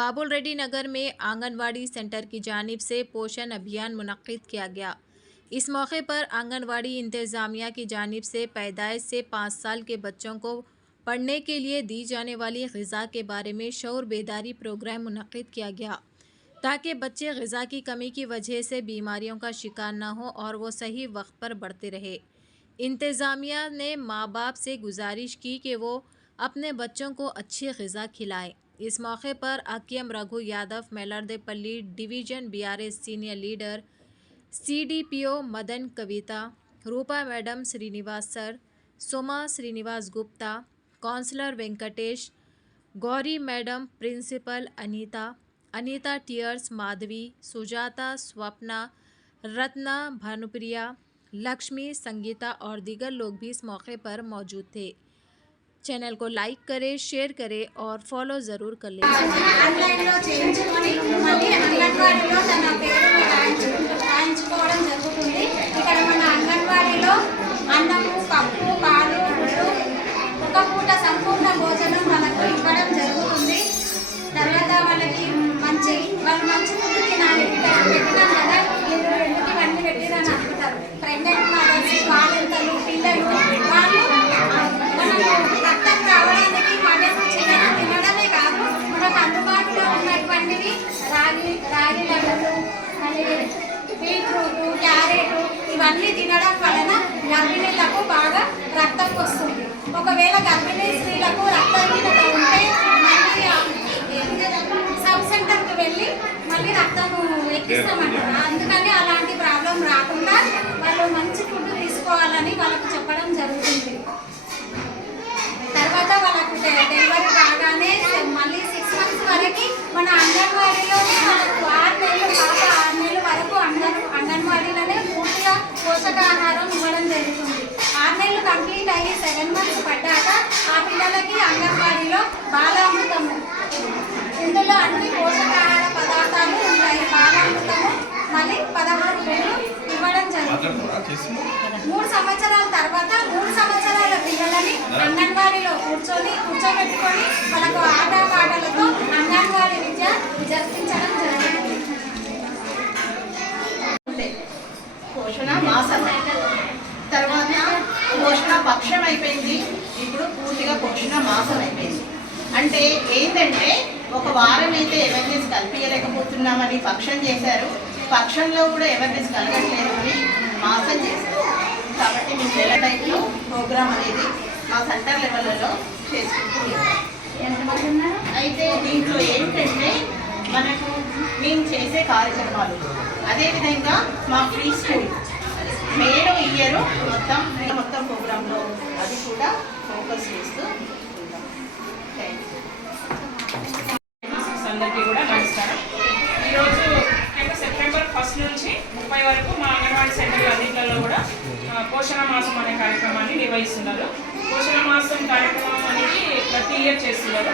बाबुल रेड्डी नगर में आंगनवाड़ी सेंटर की जानिब से पोषण अभियान मुनक्किद किया गया। इस मौके पर आंगनवाड़ी इंतज़ामिया की जानिब से पैदाइश से 5 साल के बच्चों को पढ़ने के लिए दी जाने वाली ग़िज़ा के बारे में शऊर बेदारी प्रोग्राम मुनक्किद किया गया, ताकि बच्चे ग़िज़ा की कमी की वजह से बीमारियों का शिकार न हो और वो सही वक्त पर बढ़ते रहे। इंतज़ामिया ने माँ बाप से गुजारिश की कि वो अपने बच्चों को अच्छी ग़िज़ा खिलाएं। इस मौके पर Akiyam Raghu Yadav, Melardepalli division BRS senior leader, CDPO Madan Kavita, Roopa madam Srinivas sir, Soma Srinivas Gupta, councillor Venkatesh, Gauri madam, principal Anita टीयर्स, माधवी, सुजाता, स्वप्ना, रत्ना, भानुप्रिया, लक्ष्मी, संगीता और दीगर लोग भी इस मौके पर मौजूद थे। चैनल को लाइक करें, शेयर करें और फॉलो ज़रूर कर लें। ఆన్లైన్లో చేయించుకొని మళ్ళీ అంగన్వాడీలో తన పేరును రాయించుకోవడం జరుగుతుంది। ఇక్కడ మన అంగన్వాడీలో అన్నము, పప్పు, పాలు, గుడ్డు, ఒక పూట సంపూర్ణ భోజనం మనకు ఇవ్వడం జరుగుతుంది। తర్వాత వాళ్ళకి వాళ్ళు మంచి ఫుడ్ తినాలి। ఇక్కడ పెట్టినాం కదా, మీరు ఎందుకు ఇవన్నీ పెట్టిరని అనుకుంటారు। ప్రెగ్నెంట్ మదర్స్, బాలింతలు, పిల్లలు వాళ్ళు మనకు రక్తం రావడానికి మధ్యాహ్నం చికెన్ తినడమే కాదు, మనకు అందుబాటులో ఉన్నటువంటివి రాగి లడ్డూలు, మళ్ళీ బీట్రూట్, క్యారెట్ ఇవన్నీ తినడం వలన గర్భిణీలకు బాగా రక్తం వస్తుంది। ఒకవేళ గర్భిణీ స్త్రీలకు రక్తహీనత ఉంటే మళ్ళీ సబ్ సెంటర్కి వెళ్ళి మళ్ళీ రక్తం ఎక్కిస్తామంటారు। అందుకని అలాంటి ప్రాబ్లం రాకుండా వాళ్ళు మంచి ఫుడ్ తీసుకోవాలని వాళ్ళకు చెప్పడం జరుగుతుంది। తర్వాత వాళ్ళకు డెలివరీ కాగానే మళ్ళీ 6 months వరకు మన అంగన్వాడీలో మనకు 6 నెలల వరకు అంగన్వాడీలోనే పూర్తిగా పోషకాహారం ఇవ్వడం జరుగుతుంది। 6 నెలలు కంప్లీట్ అయ్యి 7 months పడ్డాక ఆ పిల్లలకి అంగన్వాడీలో బాలామృతము, ఇందులో అన్ని పోషకాహార పదార్థాలు ఉంటాయి। బాలామృతము మళ్ళీ 16 వేలు ఇవ్వడం జరుగుతుంది। 3 సంవత్సరాల తర్వాత 3 సంవత్సరాల పిల్లలని అంగన్వాడీలో కూర్చోబెట్టుకొని వాళ్ళకు ఆట పాటలతో అంగన్వాడీ విద్య జరిపించడం జరుగుతుంది। పోషణ మాసం తర్వాత పోషణ పక్షం అయిపోయింది, ఇప్పుడు పూర్తిగా పోషణ మాసం అయిపోయింది। అంటే ఏంటంటే ఒక వారం అయితే అవేర్నెస్ కల్పించలేకపోతున్నామని పక్షం చేశారు, పక్షంలో కూడా అవేర్నెస్ కలగట్లేదు అని మాసం చేశారు। కాబట్టి మేము నెల టైంలో ప్రోగ్రామ్ అనేది మా సెంటర్ లెవెల్లో చేసుకుంటున్నాం। అయితే దీంట్లో ఏంటంటే మనకు మేము చేసే కార్యక్రమాలు, అదేవిధంగా మా ఫ్రీ స్కూల్ మేడం ఇయర్ మొత్తం ప్రోగ్రాంలో అది కూడా ఫోకస్ చేస్తూ ఉంటాం। అందరికీ కూడా నమస్కారం। ఈరోజు సెప్టెంబర్ 1 నుంచి 30 వరకు మా అంగన్వాడీ సెంటర్ అన్నింటిలో కూడా పోషణ మాసం అనే కార్యక్రమాన్ని నిర్వహిస్తున్నారు। పోషణ మాసం కార్యక్రమం అనేది ప్రతి ఇయర్ చేస్తున్నారు।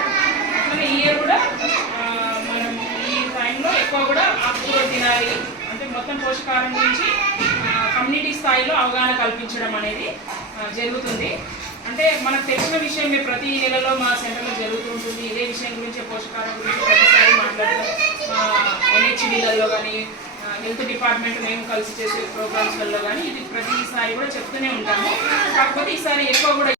అట్లనే ఈ ఇయర్ కూడా మనం ఈ టైంలో ఎక్కువ కూడా ఆకుకూరలు తినాలి అంటే మొత్తం పోషకాహారం గురించి కమ్యూనిటీ స్థాయిలో అవగాహన కల్పించడం అనేది జరుగుతుంది। అంటే మనకు తెలిసిన విషయమే ప్రతి నెలలో మా సెంటర్లో జరుగుతుంటుంది। ఇదే విషయం గురించి పోషకాహారం గురించి ప్రతిసారి మాట్లాడతాం। NHDలలో కానీ హెల్త్ డిపార్ట్మెంట్ మేము కలిసి చేసే ప్రోగ్రామ్స్లలో కానీ ఇది ప్రతిసారి కూడా చెప్తూనే ఉంటాము। కాకపోతే ఈసారి ఎక్కువ కూడా